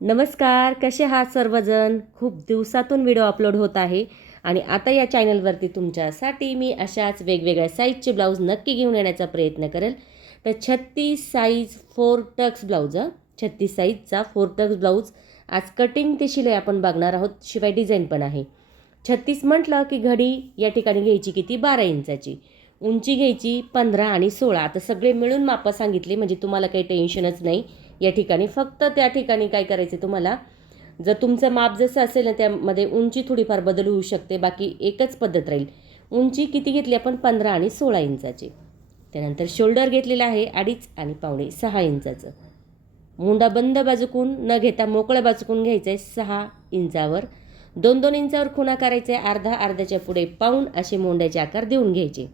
नमस्कार, कसे आहात सर्वजण? खूप दिवसातून व्हिडिओ अपलोड होत आहे आणि आता या चॅनलवरती तुमच्यासाठी मी अशाच वेगवेगळ्या साईजचे ब्लाऊज नक्की घेऊन येण्याचा प्रयत्न करेल. तर 36 साईज 4 टक्स ब्लाऊज, 36 साईजचा 4 टक्स ब्लाऊज आज कटिंग ते शिलाई आपण बघणार आहोत, शिवाय डिझाईन पण आहे. 36 म्हटलं की घडी या ठिकाणी घ्यायची किती 12 इंचाची, उंची घ्यायची 15 आणि 16. आता सगळे मिळून मापं सांगितले म्हणजे तुम्हाला काही टेन्शनच नाही. या ठिकाणी फक्त त्या ठिकाणी काय करायचं तुम्हाला, जर तुमचं माप जसं असेल ना त्यामध्ये उंची थोडीफार बदल होऊ शकते, बाकी एकच पद्धत राहील. उंची किती घेतली आपण 15 आणि 16 इंचाची. त्यानंतर शोल्डर घेतलेला आहे 2.5 आणि पावणे 6 इंचाचं. मुंडा बंद बाजूकून न घेता मोकळ्या बाजूकून घ्यायचं आहे 6 इंचावर. 2-2 इंचावर खुणा करायचा आहे, अर्धा अर्ध्याच्या पुढे पाऊण असे मोंड्याचे आकार देऊन घ्यायचे.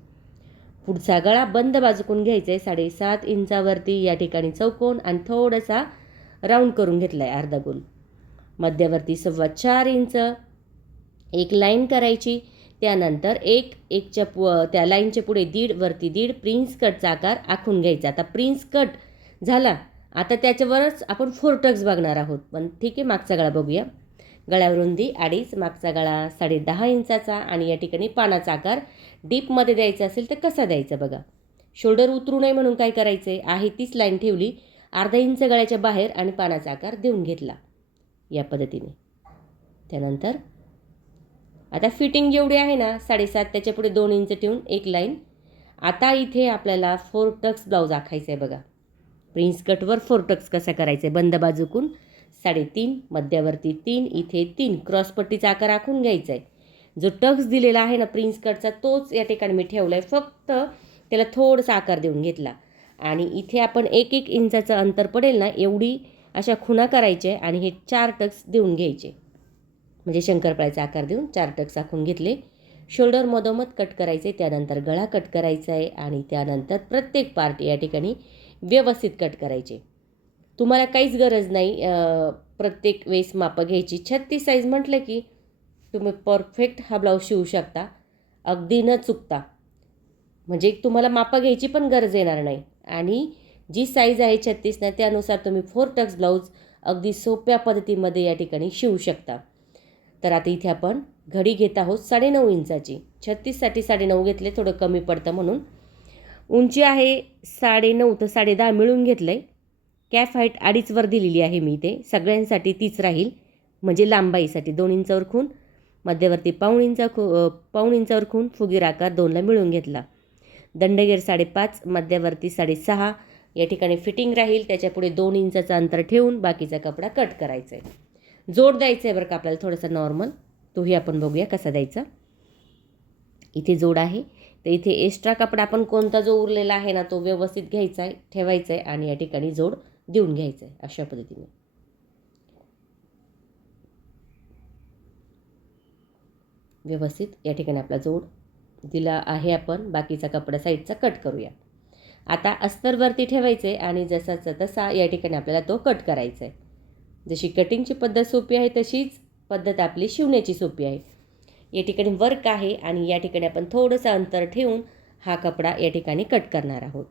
पुढचा गळा बंद बाजूकून घ्यायचा आहे 7.5 इंचावरती, या ठिकाणी चौकोन आणि थोडासा राऊंड करून घेतला आहे अर्धा गोल. मध्यावरती 4.25 इंच एक लाईन करायची. त्यानंतर एकच्या त्या लाईनच्या पुढे 1.5 वरती 1.5 प्रिन्स कटचा आकार आखून घ्यायचा. आता प्रिन्स कट झाला, आता त्याच्यावरच आपण 4 टक्स बघणार आहोत. पण ठीक आहे, मागचा गळा बघूया. गळ्यावर रुंदी 2.5, मागचा गळा 10.5 इंचाचा आणि या ठिकाणी पानाचा आकार डीपमध्ये द्यायचा असेल तर कसा द्यायचा बघा. शोल्डर उतरू नये म्हणून काय करायचं आहे तीच लाईन ठेवली, अर्धा इंच गळ्याच्या बाहेर आणि पानाचा आकार देऊन घेतला या पद्धतीने. त्यानंतर आता फिटिंग जेवढी आहे ना 7.5, त्याच्या पुढे 2 इंच ठेवून एक लाईन. आता इथे आपल्याला 4 टक्स ब्लाऊज आखायचं आहे बघा. प्रिन्स कटवर 4 टक्स कसा करायचा आहे, बंद बाजूकून 3.5, मध्यावरती 3, इथे 3 क्रॉसपट्टीचा आकार आखून घ्यायचा आहे. जो टक्स दिलेला आहे ना प्रिन्स कटचा तोच या ठिकाणी मी ठेवला आहे, फक्त त्याला थोडासा आकार देऊन घेतला. आणि इथे आपण 1-1 इंचाचं अंतर पडेल ना एवढी अशा खुणा करायचे आणि हे 4 टक्स देऊन घ्यायचे, म्हणजे शंकरपाळ्याचा आकार देऊन 4 टक्स आखून घेतले. शोल्डर मधोमध कट करायचे, त्यानंतर गळा कट करायचा आहे आणि त्यानंतर प्रत्येक पार्ट या ठिकाणी व्यवस्थित कट करायचे. तुम्हाला काहीच गरज नाही प्रत्येक वेळेस मापं घ्यायची. 36 साईज म्हटलं की तुम्ही परफेक्ट हा ब्लाऊज शिवू शकता अगदी न चुकता, म्हणजे तुम्हाला मापं घ्यायची पण गरज येणार नाही. आणि जी साईज आहे 36 ना त्यानुसार तुम्ही 4 टक्स ब्लाऊज अगदी सोप्या पद्धतीमध्ये या ठिकाणी शिवू शकता. तर आता इथे आपण घडी घेत आहोत 9.5 इंचाची. 36साठी 9.5 घेतले, थोडं कमी पडतं म्हणून. उंची आहे 9.5 तर 10.5 मिळून घेतलं आहे. कॅफ हाईट 2.5 वर दिलेली आहे मी, ते सगळ्यांसाठी तीच राहील, म्हणजे लांबाईसाठी 2 इंचावर खूण, मध्यवर्ती पाऊण इंचावर खूण, फुगीर आकार 2ला मिळून घेतला. दंडगेर 5.5, मध्यवर्ती 6.5 या ठिकाणी फिटिंग राहील. त्याच्यापुढे 2 इंचाचं अंतर ठेवून बाकीचा कपडा कट करायचा आहे. जोड द्यायचा आहे बरं का आपल्याला थोडासा नॉर्मल, तोही आपण बघूया कसा द्यायचा. इथे जोड आहे, तर इथे एक्स्ट्रा कपडा आपण कोणता जो उरलेला आहे ना तो व्यवस्थित घ्यायचा आहे, ठेवायचा आहे आणि या ठिकाणी जोड देऊन घ्यायचं आहे अशा पद्धतीने. व्यवस्थित या ठिकाणी आपला जोड दिला आहे आपण. बाकीचा कपडा साईडचा कट करूया. आता अस्तरवरती ठेवायचं आहे आणि जसाचा तसा या ठिकाणी आपल्याला तो कट करायचा आहे. जशी कटिंगची पद्धत सोपी आहे तशीच पद्धत आपली शिवण्याची सोपी आहे. या ठिकाणी वर्क आहे आणि या ठिकाणी आपण थोडंसं अंतर ठेवून हा कपडा या ठिकाणी कट करणार आहोत.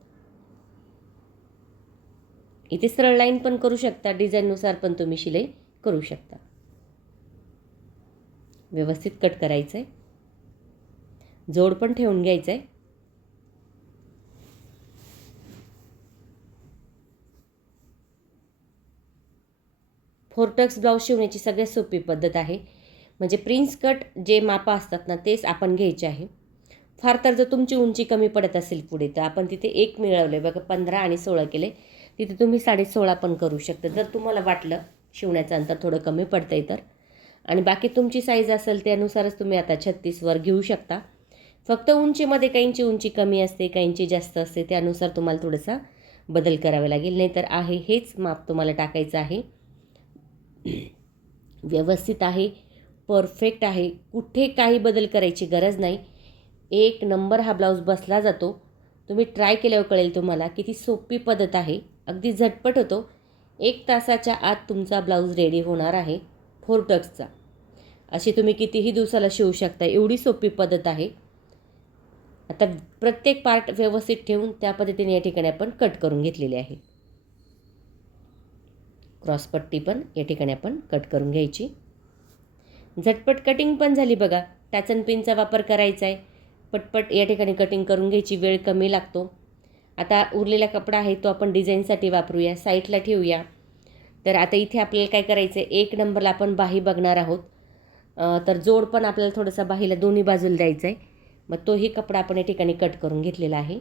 इथे सरळ लाईन पण करू शकता, डिझाईननुसार पण तुम्ही शिलाई करू शकता. व्यवस्थित कट करायचं आहे, जोड पण ठेवून घ्यायचं आहे. फोर टक्स ब्लाऊज शिवण्याची सगळ्यात सोपी पद्धत आहे, म्हणजे प्रिन्स कट जे मापं असतात ना तेच आपण घ्यायचे आहे. फार तर जर तुमची उंची कमी पडत असेल पुढे तर आपण तिथे 1 मिळवले बघा, 15 आणि 16 केले, तिथे तुम्ही 16.5 पण करू शकता जर तुम्हाला वाटलं शिवण्याचं अंतर थोडं कमी पडतं आहे तर. आणि बाकी तुमची साईज असेल त्यानुसारच तुम्ही आता 36 वर घेऊ शकता. फक्त उंचीमध्ये काहींची उंची कमी असते, काहींची जास्त असते, त्यानुसार तुम्हाला थोडासा बदल करावा लागेल. नाहीतर आहे हेच माप तुम्हाला टाकायचं आहे. व्यवस्थित आहे, परफेक्ट आहे, कुठे काही बदल करायची गरज नाही. एक नंबर हा ब्लाऊज बसला जातो. तुम्ही ट्राय केल्यावर कळेल तुम्हाला किती सोपी पद्धत आहे, अगदी झटपट होतो. 1 तासाच्या आत तुमचा ब्लाऊज रेडी होणार आहे 4 टक्सचा. अशी तुम्ही कितीही दिवसाला शिवू शकता, एवढी सोपी पद्धत आहे. आता प्रत्येक पार्ट व्यवस्थित ठेवून त्या पद्धतीने या ठिकाणी आपण कट करून घेतलेले आहे. क्रॉसपट्टी पण या ठिकाणी आपण कट करून घ्यायची. झटपट कटिंग पण झाली बघा. टाचन पिनचा वापर करायचा आहे. पटपट या ठिकाणी कटिंग करून घ्यायची, वेळ कमी लागतो. आता उरलेला कपडा आहे तो आपण डिझाईनसाठी वापरूया, साईडला ठेवूया. तर आता इथे आपल्याला काय करायचं आहे, 1 नंबरला आपण बाही बघणार आहोत. तर जोड पण आपल्याला थोडासा बाहीला दोन्ही बाजूला द्यायचा आहे. मग तोही कपडा आपण या ठिकाणी कट करून घेतलेला आहे.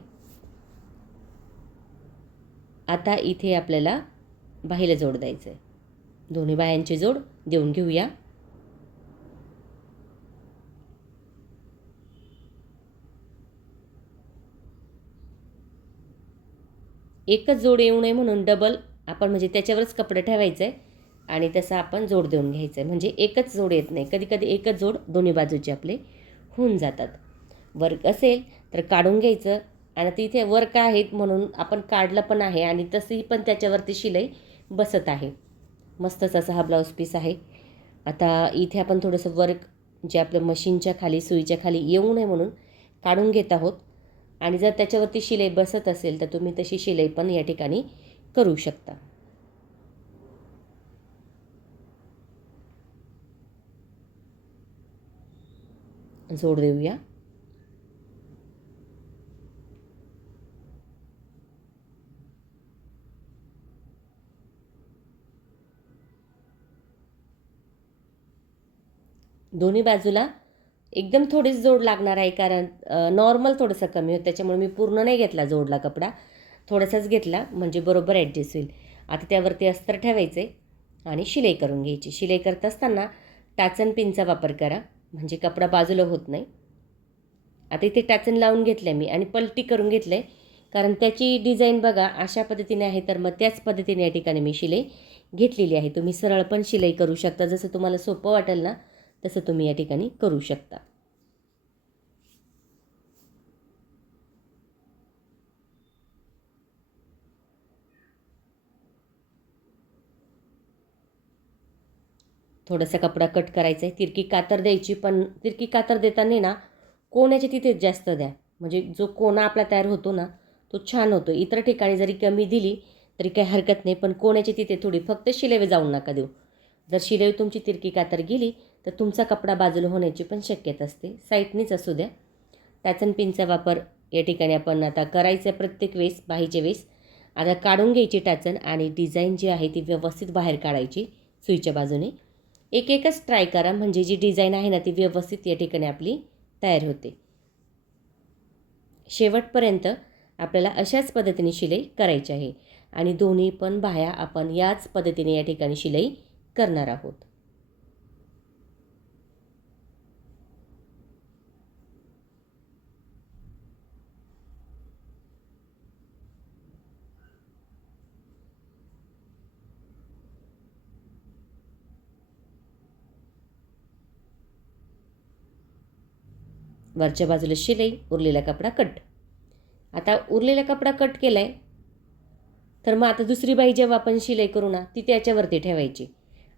आता इथे आपल्याला बाहीला जोड द्यायचं आहे. दोन्ही बाह्यांचे जोड देऊन घेऊया. एकच जोड येऊ नये म्हणून डबल आपण म्हणजे त्याच्यावरच कपडे ठेवायचं आहे आणि तसा आपण जोड देऊन घ्यायचं आहे. म्हणजे एकच जोड येत नाही. कधी कधी एकच जोड दोन्ही बाजूचे आपले होऊन जातात. वर्क असेल तर काढून घ्यायचं आणि तिथे वर्क आहेत म्हणून आपण काढलं पण आहे आणि तशी पण त्याच्यावरती शिलाई बसत आहे. मस्तच असा हा ब्लाऊज पीस आहे. आता इथे आपण थोडंसं वर्क जे आपल्या मशीनच्या खाली सुईच्या खाली येऊ नये म्हणून काढून घेत आहोत. आणि जर त्याच्यावरती शिलाई बसत असेल तर तुम्ही तशी शिलाई पण या ठिकाणी करू शकता. जोड देऊया. दोन्ही बाजूला एकदम थोडीच जोड लागणार आहे, कारण नॉर्मल थोडंसं कमी होतं, त्याच्यामुळे मी पूर्ण नाही घेतला जोडला कपडा, थोडासाच घेतला म्हणजे बरोबर ॲडजस्ट होईल. आता त्यावरती अस्तर ठेवायचे आणि शिलाई करून घ्यायची. शिलाई करत असताना टाचन पिनचा वापर करा म्हणजे कपडा बाजूला होत नाही. आता इथे टाचन लावून घेतलं मी आणि पलटी करून घेतलं आहे, कारण त्याची डिझाईन बघा अशा पद्धतीने आहे. तर मग त्याच पद्धतीने या ठिकाणी मी शिलाई घेतलेली आहे. तुम्ही सरळ पण शिलाई करू शकता, जसं तुम्हाला सोपं वाटेल ना तसं तुम्ही या ठिकाणी करू शकता. थोडासा कपडा कट करायचा आहे, तिरकी कातर द्यायची, पण तिरकी कातर देताना ना कोण्याच्या तिथे जास्त द्या, म्हणजे जो कोणा आपला तयार होतो ना तो छान होतो. इतर ठिकाणी जरी कमी दिली तरी काही हरकत नाही, पण कोण्याची तिथे थोडी फक्त शिलाई जाऊन नका देऊ. जर शिलाई तुमची तिरकी कातर गेली तर तुमचा कपडा बाजूला होण्याची पण शक्यता असते. साईडनीच असू द्या. टाचन पिनचा वापर या ठिकाणी आपण आता करायचा प्रत्येक वेळेस बाहीच्या वेळेस. आता काढून घ्यायची टाचन आणि डिझाईन जी आहे ती व्यवस्थित बाहेर काढायची सुईच्या बाजूने. एक एकच ट्राय करा म्हणजे जी डिझाईन आहे ना ती व्यवस्थित या ठिकाणी आपली तयार होते. शेवटपर्यंत आपल्याला अशाच पद्धतीने शिलाई करायची आहे आणि दोन्ही पण बाह्या आपण याच पद्धतीने या ठिकाणी शिलाई करणार आहोत. वरच्या बाजूला शिलाई, उरलेला कपडा कट. आता उरलेला कपडा कट केला आहे तर मग आता दुसरी बाही जेव्हा आपण शिलाई करू ना ती त्याच्यावरती ठेवायची.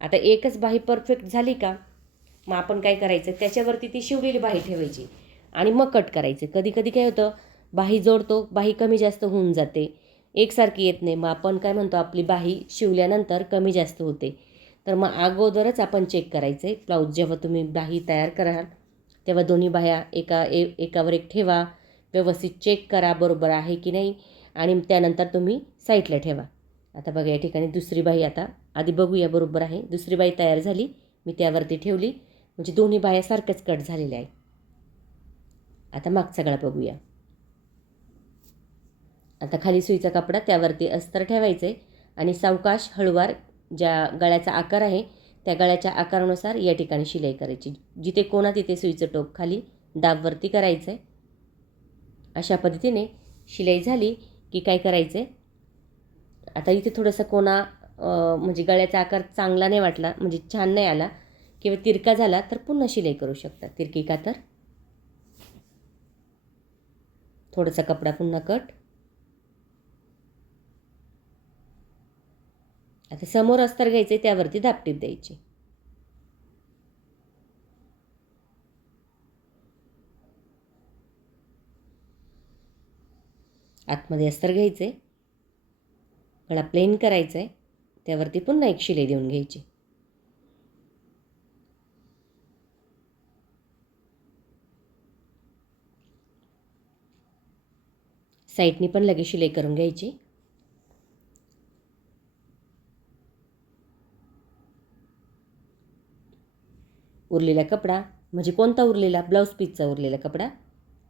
आता एकच बाही परफेक्ट झाली का मग आपण काय करायचं, त्याच्यावरती ती शिवलेली बाही ठेवायची आणि मग कट करायचं. कधी कधी काय होतं, बाही जोडतो, बाही कमी जास्त होऊन जाते, एकसारखी येत नाही. मग आपण काय म्हणतो, आपली बाही शिवल्यानंतर कमी जास्त होते. तर मग अगोदरच आपण चेक करायचं आहे. ब्लाऊज जेव्हा तुम्ही बाही तयार कराल तेव्हा दोन्ही बाह्या एकावर एक ठेवा, व्यवस्थित चेक करा बरोबर आहे की नाही आणि त्यानंतर तुम्ही साईडला ठेवा. आता बघा या ठिकाणी दुसरी बाही आता आधी बघूया बरोबर आहे. दुसरी बाही तयार झाली, मी त्यावरती ठेवली म्हणजे दोन्ही बाह्या सारखंच कट झालेल्या आहे. आता मागचा गळा बघूया. आता खाली सुईचा कपडा त्यावरती अस्तर ठेवायचं आहे आणि सावकाश हळूवार ज्या गळ्याचा आकार आहे त्या गळ्याच्या आकारानुसार या ठिकाणी शिलाई करायची. जिथे कोणा तिथे सुईचं टोक खाली दाबवरती करायचं आहे. अशा पद्धतीने शिलाई झाली की काय करायचं आहे, आता इथे थोडंसं कोणा म्हणजे गळ्याचा आकार चांगला नाही वाटला, म्हणजे छान नाही आला किंवा तिरका झाला तर पुन्हा शिलाई करू शकता. तिरकी कातर, थोडासा कपडा पुन्हा कट. आता समोर अस्तर घ्यायचे, त्यावरती दाबटीप द्यायची. आतमध्ये अस्तर घ्यायचे, गळा प्लेन करायचा आहे, त्यावरती पुन्हा एक शिलाई देऊन घ्यायची. साईडनी पण लगेच शिलाई करून घ्यायची. उरलेला कपडा म्हणजे कोणता उरलेला, ब्लाऊज पीसचा उरलेला कपडा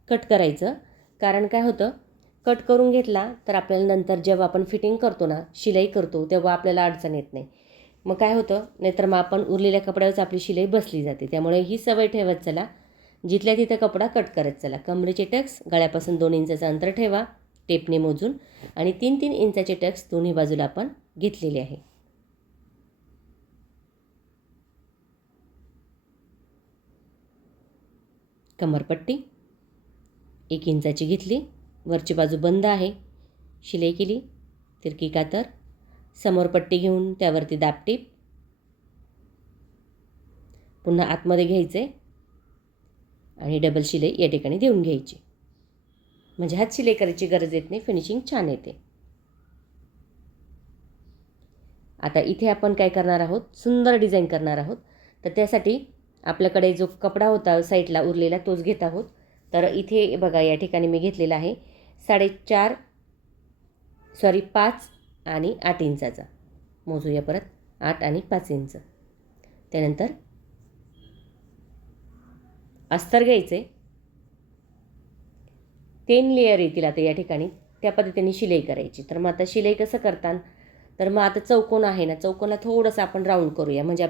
कट करायचं. कारण काय होतं, कट करून घेतला तर आपल्याला नंतर जेव्हा आपण फिटिंग करतो ना, शिलाई करतो, तेव्हा आपल्याला अडचण येत नाही. मग काय होतं, नाहीतर मग आपण उरलेल्या कपड्यावरच आपली शिलाई बसली जाते. त्यामुळे ही सवय ठेवत चला, जिथल्या तिथं कपडा कट करत चला. कमरेचे टक्स गळ्यापासून 2 इंचाचं अंतर ठेवा टेपने मोजून, आणि 3-3 इंचाचे टक्स दोन्ही बाजूला आपण घेतलेले आहे. कमरपट्टी 1 इंचाची घेतली, वरची बाजू बंद आहे, शिलाई केली, तिरकी कातर, समोर पट्टी घेऊन त्यावरती दाबटीप, पुन्हा आतमध्ये घ्यायचे आणि डबल शिलाई या ठिकाणी देऊन घ्यायची. म्हणजे हात शिलाई करायची गरज येत नाही, फिनिशिंग छान येते. आता इथे आपण काय करणार आहोत, सुंदर डिझाईन करणार आहोत. तर त्यासाठी आपल्याकडे जो कपडा होता साईडला उरलेला तोच घेत आहोत. तर इथे बघा या ठिकाणी मी घेतलेला आहे 5 आणि 8 इंचाचा. मोजूया परत, 8 आणि 5 इंच. त्यानंतर अस्तर घ्यायचे, 3 लेयर येतील आता या ठिकाणी, त्या पद्धतीने शिलाई करायची. तर मग आता शिलाई कसं करतात, तर मग आता चौकोन आहे ना, चौकोनला थोडंसं आपण राऊंड करूया. म्हणजे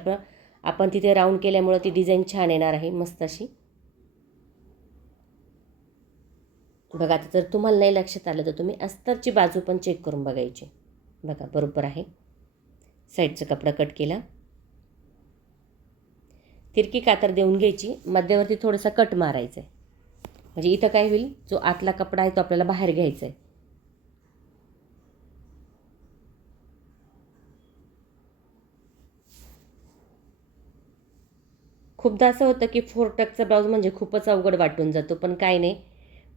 आपण तिथे राऊंड केल्यामुळं ती डिझाईन छान येणार आहे, मस्त अशी. बघा, आता जर तुम्हाला नाही लक्षात आलं तर तुम्ही अस्तरची बाजू पण चेक करून बघायची. बघा बरोबर आहे. साईडचा कपडा कट केला, तिरकी कातर देऊन घ्यायची, मध्यवर्ती थोडासा कट मारायचा आहे. म्हणजे इथं काय होईल, जो आतला कपडा आहे तो आपल्याला बाहेर घ्यायचा आहे. खूपदा असं होतं की 4 टक्सचा ब्लाऊज म्हणजे खूपच अवघड वाटून जातो, पण काय नाही,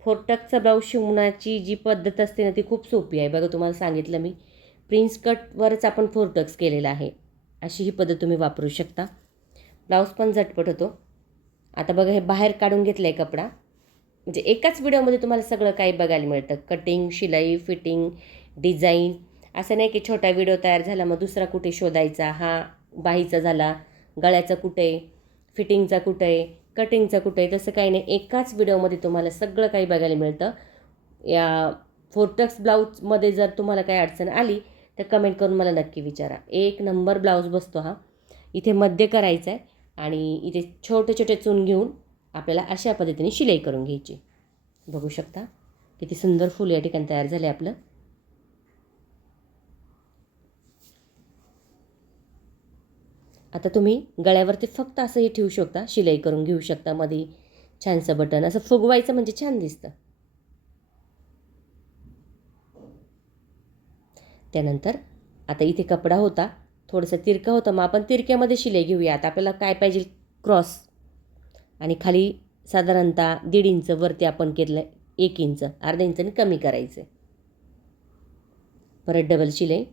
4 टक्सचा ब्लाऊज शिवण्याची जी पद्धत असते ना ती खूप सोपी आहे. बघा तुम्हाला सांगितलं मी, प्रिन्स कटवरच आपण 4 टक्स केलेला आहे. अशी ही पद्धत तुम्ही वापरू शकता. ब्लाऊज पण झटपट होतो. आता बघा हे बाहेर काढून घेतलं आहे कपडा. म्हणजे एकाच व्हिडिओमध्ये तुम्हाला सगळं काही बघायला मिळतं, कटिंग, शिलाई, फिटिंग, डिझाईन. असं नाही की छोटा व्हिडिओ तयार झाला मग दुसरा कुठे शोधायचा, हा बाहीचा झाला, गळ्याचा कुठे आहे, फिटिंगचा कुठं आहे, कटिंगचा कुठं आहे, तसं काही नाही. एकाच व्हिडिओमध्ये तुम्हाला सगळं काही बघायला मिळतं. या 4 टक्स ब्लाऊजमध्ये जर तुम्हाला काही अडचण आली तर कमेंट करून मला नक्की विचारा. 1 नंबर ब्लाऊज बसतो हा. इथे मध्य करायचं आहे आणि इथे छोटे छोटे चून घेऊन आपल्याला अशा पद्धतीने शिलाई करून घ्यायची. बघू शकता किती सुंदर फूल या ठिकाणी तयार झाले आपलं. आता तुम्ही गळ्यावरती फक्त असंही ठेवू शकता, शिलाई करून घेऊ शकता. मध्ये छानसं बटन असं फुगवायचं म्हणजे छान दिसतं. त्यानंतर आता इथे कपडा होता थोडासा तिरका होता, मग आपण तिरक्यामध्ये शिलाई घेऊया. आता आपल्याला काय पाहिजे, क्रॉस, आणि खाली साधारणतः 1.5 इंच, वरती आपण केलं 1 इंच, अर्धा इंचाने कमी करायचं. परत डबल शिलाई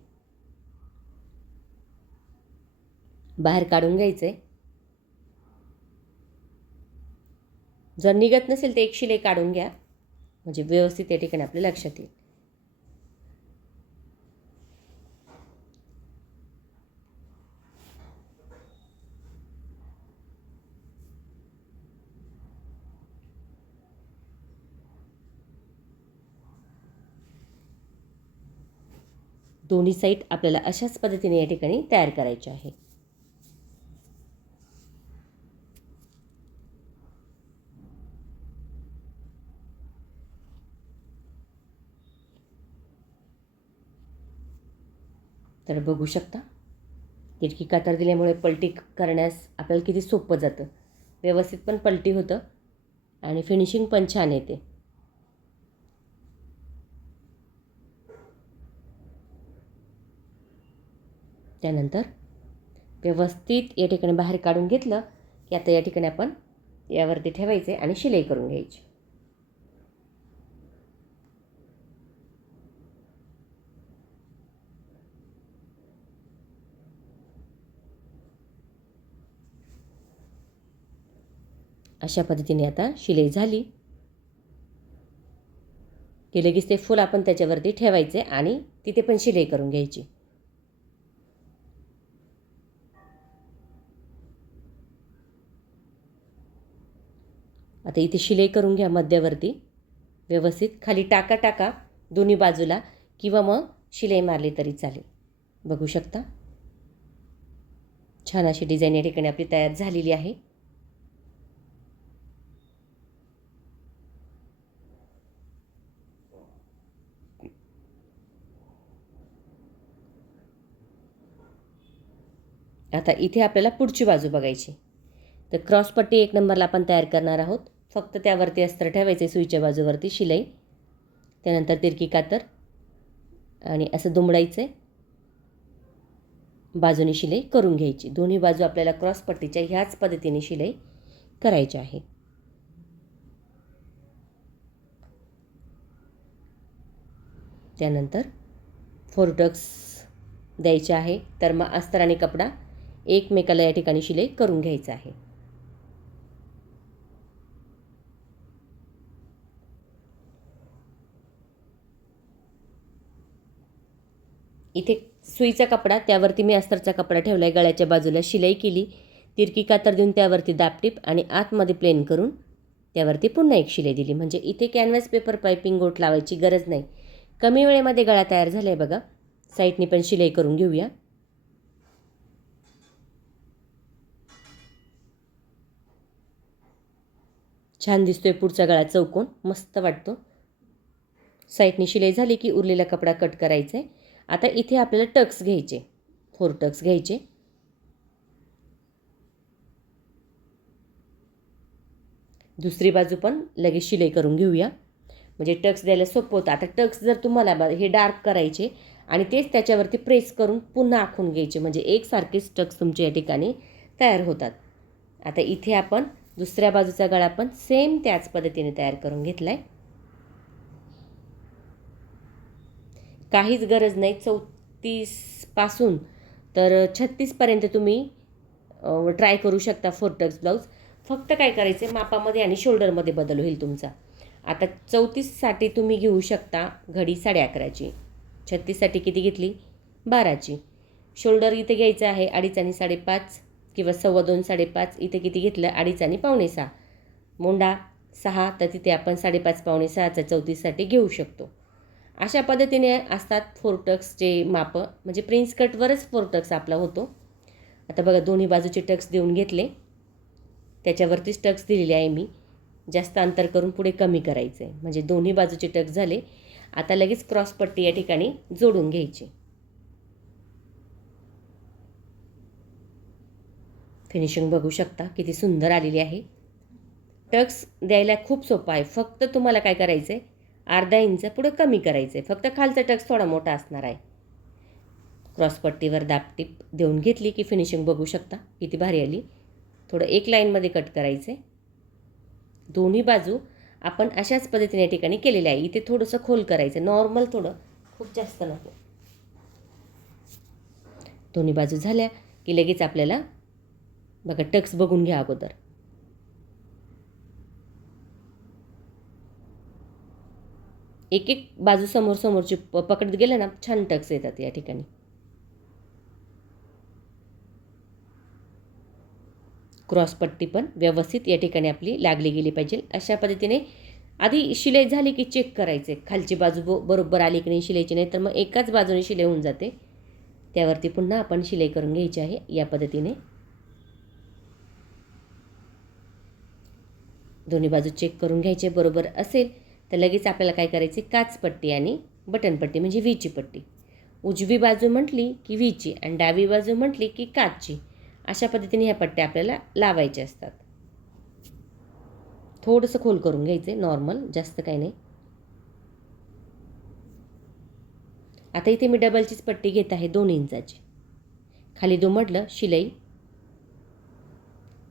बाहेर काढून घ्यायचं आहे. जर निघत नसेल तर एक शिलाई काढून घ्या, म्हणजे व्यवस्थित या ठिकाणी आपल्या लक्षात येईल. दोन्ही साईड आपल्याला अशाच पद्धतीने या ठिकाणी तयार करायचे आहे. तर बघू शकता तिरकी कातर दिल्यामुळे पलटी करण्यास आपल्याला किती सोपं जातं. व्यवस्थित पण पलटी होतं आणि फिनिशिंग पण छान येते. त्यानंतर व्यवस्थित या ठिकाणी बाहेर काढून घेतलं की आता या ठिकाणी आपण यावरती ठेवायचे आणि शिलाई करून घ्यायची. अशा पद्धतीने आता शिलाई झाली की लगेच ते फूल आपण त्याच्यावरती ठेवायचे आणि तिथे पण शिलाई करून घ्यायची. आता इथे शिलाई करून घ्या मध्यावरती व्यवस्थित. खाली टाका दोन्ही बाजूला किंवा मग शिलाई मारली तरी चालेल. बघू शकता छान अशी डिझाईन या ठिकाणी आपली तयार झालेली आहे. आता इथे आपल्याला पुढची बाजू बघायची. तर क्रॉसपट्टी 1 नंबरला आपण तयार करणार आहोत. फक्त त्यावरती अस्तर ठेवायचे सुईच्या बाजूवरती शिलाई, त्यानंतर तिरकी कातर आणि असं दुमडायचं आहे. बाजूने शिलाई करून घ्यायची. दोन्ही बाजू आपल्याला क्रॉसपट्टीच्या ह्याच पद्धतीने शिलाई करायची आहे. त्यानंतर फोरटक्स द्यायचे आहे. तर मग अस्तर आणि कपडा एकमेकाला या ठिकाणी शिलाई करून घ्यायचं आहे. इथे सुईचा कपडा, त्यावरती मी अस्तरचा कपडा ठेवला आहे. गळ्याच्या बाजूला शिलाई केली, तिरकी कातर देऊन त्यावरती दाबटीप आणि आतमध्ये प्लेन करून त्यावरती पुन्हा एक शिलाई दिली. म्हणजे इथे कॅनव्हास पेपर पायपिंग गोट लावायची गरज नाही. कमी वेळेमध्ये गळा तयार झाला आहे बघा. साईडनी पण शिलाई करून घेऊया. छान दिसतोय पुढचा गळा, चौकोन मस्त वाटतो. साईडनी शिलाई झाली की उरलेला कपडा कट करायचा आहे. आता इथे आपल्याला टक्स घ्यायचे, 4 टक्स घ्यायचे. दुसरी बाजू पण लगेच शिलाई करून घेऊया, म्हणजे टक्स द्यायला सोपं होतं. आता टक्स जर तुम्हाला हे डार्क करायचे आणि तेच त्याच्यावरती प्रेस करून पुन्हा आखून घ्यायचे, म्हणजे एकसारखेच टक्स तुमच्या या ठिकाणी तयार होतात. आता इथे आपण दुसऱ्या बाजूचा गळा पण सेम त्याच पद्धतीने तयार करून घेतला आहे. काहीच गरज नाही 34 पासून तर 36 पर्यंत तुम्ही ट्राय करू शकता 4 टक्स ब्लाऊज. फक्त काय करायचे, मापामध्ये आणि शोल्डरमध्ये बदल होईल तुमचा. आता 34साठी तुम्ही घेऊ शकता घडी 11.5ची. 36साठी किती घेतली, 12ची. शोल्डर इथे घ्यायचं आहे 2.5 आणि 5.5 किंवा 2.25 2.5. इथे किती घेतलं, 2.5 आणि 5.25. मोंडा 6, तर तिथे आपण 5.5 5.6चा 34साठी घेऊ शकतो. अशा पद्धतीने असतात 4 टक्सचे मापं, म्हणजे प्रिन्स कटवरच 4 टक्स आपला होतो. आता बघा दोन्ही बाजूचे टक्स देऊन घेतले, त्याच्यावरतीच टक्स दिलेले आहे मी. जास्त अंतर करून पुढे कमी करायचं आहे, म्हणजे दोन्ही बाजूचे टक्स झाले. आता लगेच क्रॉसपट्टी या ठिकाणी जोडून घ्यायची. फिनिशिंग बघू शकता किती सुंदर आलेली आहे. टक्स द्यायला खूप सोपं आहे. फक्त तुम्हाला काय करायचं आहे, अर्धा इंच पुढं कमी करायचं आहे. फक्त खालचा टक्स थोडा मोठा असणार आहे. क्रॉसपट्टीवर दाबटीप देऊन घेतली की फिनिशिंग बघू शकता किती भारी आली. थोडं एक लाईनमध्ये कट करायचं आहे. दोन्ही बाजू आपण अशाच पद्धतीने या ठिकाणी केलेलं आहे. इथे थोडंसं खोल करायचं, नॉर्मल, थोडं, खूप जास्त नको. दोन्ही बाजू झाल्या की लगेच आपल्याला बघा टक्स बघून घ्या अगोदर. एक एक बाजू समोरची पकडत गेलं ना, छान टक्स येतात या ठिकाणी. क्रॉसपट्टी पण व्यवस्थित या ठिकाणी आपली लागली गेली पाहिजे. अशा पद्धतीने आधी शिलाई झाली की चेक करायचे, खालची बाजू बरोबर आली की नाही शिलाईची, नाही तर मग एकाच बाजूने शिलाई होऊन जाते. त्यावरती पुन्हा आपण शिलाई करून घ्यायची आहे या पद्धतीने. दोन्ही बाजू चेक करून घ्यायचे, बरोबर असेल तर लगेच आपल्याला काय करायचे, काचपट्टी आणि बटनपट्टी म्हणजे व्हीची पट्टी. उजवी बाजू म्हटली की व्हीची आणि डावी बाजू म्हटली की काचची. अशा पद्धतीने ह्या पट्ट्या आपल्याला लावायच्या असतात. थोडंसं खोल करून घ्यायचे, नॉर्मल, जास्त काही नाही. आता इथे मी डबलचीच पट्टी घेत आहे 2 इंचाची. खाली दुमडलं शिलाई,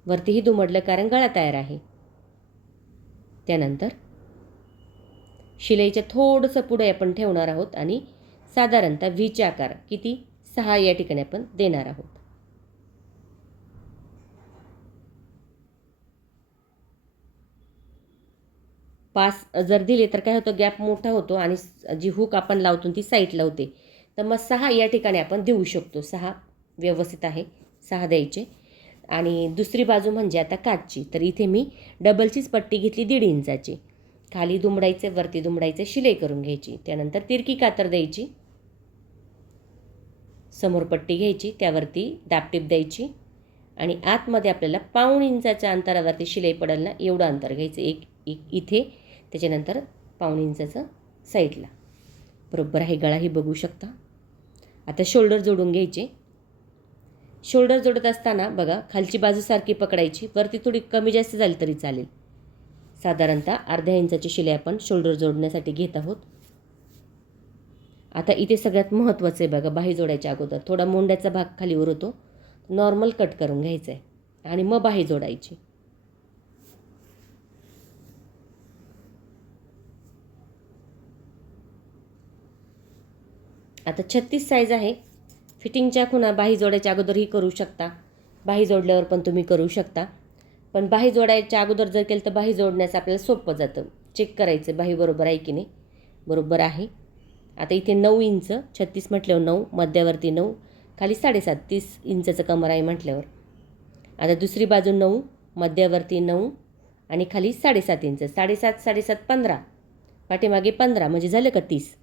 वरतीही दुमडलं कारण गळा तयार आहे. त्यानंतर शिलाईच्या थोडंसं पुढे आपण ठेवणार आहोत आणि साधारणतः व्हीचा आकार किती 6 या ठिकाणी आपण देणार आहोत. 5 जर दिले तर काय होतं, गॅप मोठा होतो आणि जी हुक आपण लावतो ती साईडला होते. तर मग 6 या ठिकाणी आपण देऊ शकतो. 6 व्यवस्थित आहे, 6 द्यायचे. आणि दुसरी बाजू म्हणजे आता काचची, तर इथे मी डबलचीच पट्टी घेतली 1.5 इंचाची. खाली दुमडायचे, वरती दुमडायचे, शिलाई करून घ्यायची. त्यानंतर तिरकी कातर द्यायची, समोर पट्टी घ्यायची, त्यावरती दाबटीप द्यायची आणि आतमध्ये आपल्याला 1.5 इंचाच्या अंतरावरती शिलाई पडेल ना एवढं अंतर घ्यायचं. एक इथे, त्याच्यानंतर 1.5 इंचाचं साईडला. बरोबर आहे, गळाही बघू शकता. आता शोल्डर जोडून घ्यायचे. शोल्डर जोडत असताना बघा, खालची बाजू सारखी पकडायची, वरती थोडी कमी जास्त झाली तरी चालेल. साधारणतः अर्ध्या इंचाची शिलाई आपण शोल्डर जोडण्यासाठी घेत आहोत. आता इथे सगळ्यात महत्त्वाचं आहे बघा, बाही जोडायच्या अगोदर थोडा मोंड्याचा भाग खालीवर होतो, नॉर्मल कट करून घ्यायचा आहे आणि मग बाही जोडायची. आता 36 साईज आहे. फिटिंगच्या खुणा बाही जोडायच्या अगोदरही करू शकता, बाही जोडल्यावर पण तुम्ही करू शकता. पण बाही जोडायच्या अगोदर जर केलं तर बाही जोडण्यास आपल्याला सोपं जातं. चेक करायचं बाही बरोबर आहे की नाही. बरोबर आहे. आता इथे 9 इंच, 36 म्हटल्यावर 9, मध्यावरती 9, खाली 7.5, 30 इंचाचं कमर आहे म्हटल्यावर. आता दुसरी बाजू 9, मध्यावरती 9 आणि खाली 7.5 इंच. 7.5, 7.5, 15, पाठीमागे 15 म्हणजे झालं का 30.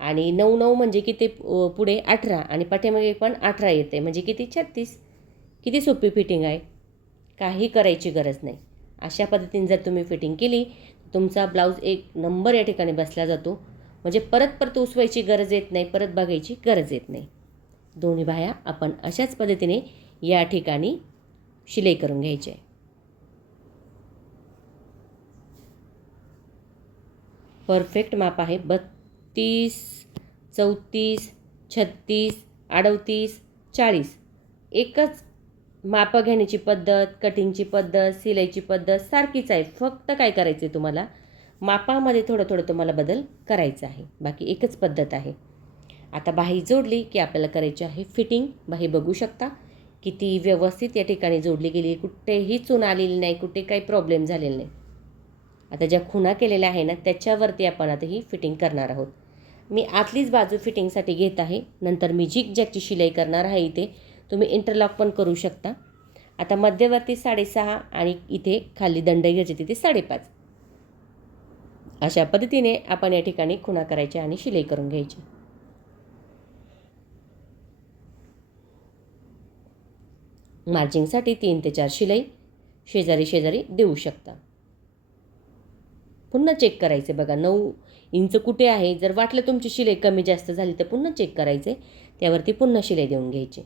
आणि 9, 9 म्हणजे किती, पुढे 18 आणि पाठीमागे पण 18 येते म्हणजे किती, 36. किती सोपी फिटिंग आहे, काही करायची गरज नाही. अशा पद्धतीने जर तुम्ही फिटिंग केली, तुमचा ब्लाऊज एक नंबर या ठिकाणी बसला जातो. म्हणजे परत परत उसवायची गरज येत नाही, परत बघायची गरज येत नाही. दोन्ही बाह्या आपण अशाच पद्धतीने या ठिकाणी शिलाई करून घ्यायची आहे. परफेक्ट माप आहे. 32, 34, 36, 38, 40. एकच मापं घेण्याची पद्धत, कटिंगची पद्धत, सिलाईची पद्धत सारखीच आहे. फक्त काय करायचं आहे, तुम्हाला मापामध्ये थोडं थोडं तुम्हाला बदल करायचा आहे, बाकी एकच पद्धत आहे. आता बाही जोडली की आपल्याला करायची आहे फिटिंग. बाही बघू शकता किती व्यवस्थित या ठिकाणी जोडली गेली, कुठेही चून आलेली नाही, कुठे काही प्रॉब्लेम झालेला नाही. आता ज्या खुणा केलेल्या आहे ना त्याच्यावरती आपण आता ही फिटिंग करणार आहोत. मी आतलीच बाजू फिटिंगसाठी घेत आहे, नंतर मी झिगझॅगची शिलाई करणार आहे. इथे तुम्ही इंटरलॉक पण करू शकता. आता मध्यवर्ती 6.5 आणि इथे खाली दंड घ्यायचे तिथे 5.5. अशा पद्धतीने आपण या ठिकाणी खुणा करायच्या आणि शिलाई करून घ्यायची. मार्जिंगसाठी 3 ते 4 शिलाई शेजारी शेजारी देऊ शकता. पुन्हा चेक करायचे बघा, 9 इंच कुठे आहे. जर वाटलं तुमची शिलाई कमी जास्त झाली तर पुन्हा चेक करायचे, त्यावरती पुन्हा शिलाई देऊन घ्यायची.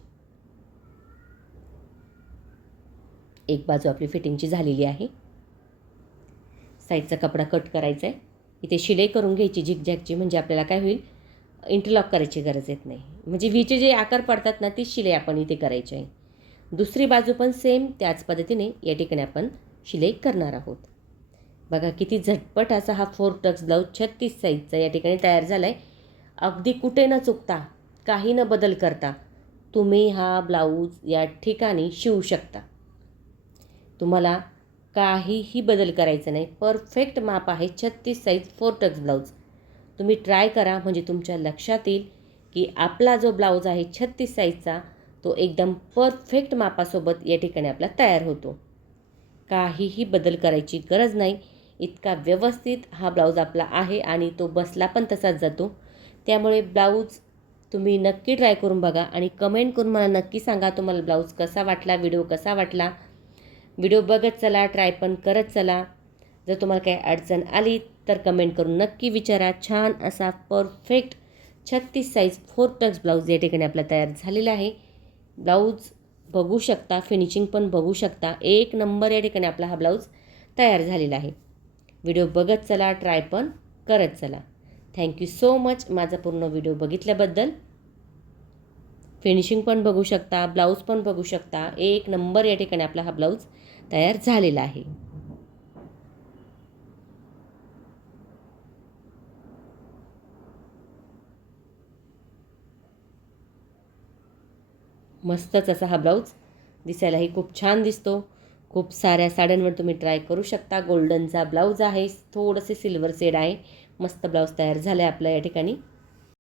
एक बाजू आपली फिटिंगची झालेली आहे. साईडचा कपडा कट करायचा आहे. इथे शिलाई करून घ्यायची झिगझॅगची, म्हणजे आपल्याला काय होईल, इंटरलॉक करायची गरज येत नाही. म्हणजे व्हीचे जे आकार पडतात ना ती शिलाई आपण इथे करायची आहे. दुसरी बाजू पण सेम त्याच पद्धतीने या ठिकाणी आपण शिलाई करणार आहोत. बघा किती झटपट असा हा 4 टक्स ब्लाऊज 36 साईजचा या ठिकाणी तयार झाला आहे. अगदी कुठे न चुकता, काही न बदल करता तुम्ही हा ब्लाऊज या ठिकाणी शिवू शकता. तुम्हाला काहीही बदल करायचा नाही. परफेक्ट माप आहे 36 साईज 4 टक्स ब्लाऊज. तुम्ही ट्राय करा, म्हणजे तुमच्या लक्षात येईल की आपला जो ब्लाऊज आहे 36 साईजचा तो एकदम परफेक्ट मापासोबत या ठिकाणी आपला तयार होतो. काहीही बदल करायची गरज नाही. इतका व्यवस्थित हा ब्लाऊज आपला आहे आणि तो बसला पण तसाच जातो. त्यामुळे ब्लाऊज तुम्ही नक्की ट्राय करून बघा आणि कमेंट करून मला नक्की सांगा तुम्हाला ब्लाऊज कसा वाटला, व्हिडिओ कसा वाटला. व्हिडिओ बघत चला, ट्राय पण करत चला. जर तुम्हाला काही अडचण आली तर कमेंट करून नक्की विचारा. छान असा परफेक्ट 36 साईज 4 टक्स ब्लाऊज या ठिकाणी आपला तयार झालेला आहे. ब्लाऊज बघू शकता, फिनिशिंग पण बघू शकता. एक नंबर या ठिकाणी आपला हा ब्लाऊज तयार झालेला आहे. व्हिडिओ बघत चला, ट्राय पण करत चला. थँक्यू सो मच माझा पूर्ण व्हिडिओ बघितल्याबद्दल. फिनिशिंग पण बघू शकता, ब्लाऊज पण बघू शकता. एक नंबर या ठिकाणी आपला हा ब्लाऊज तयार झालेला आहे. मस्तच असा हा ब्लाऊज दिसायलाही खूप छान दिसतो. खूप साऱ्या साड्यांवर तुम्ही ट्राय करू शकता. गोल्डनचा ब्लाऊज आहे, थोडंसे सिल्वर शेड आहे. मस्त ब्लाऊज तयार झाला आहे आपला या ठिकाणी.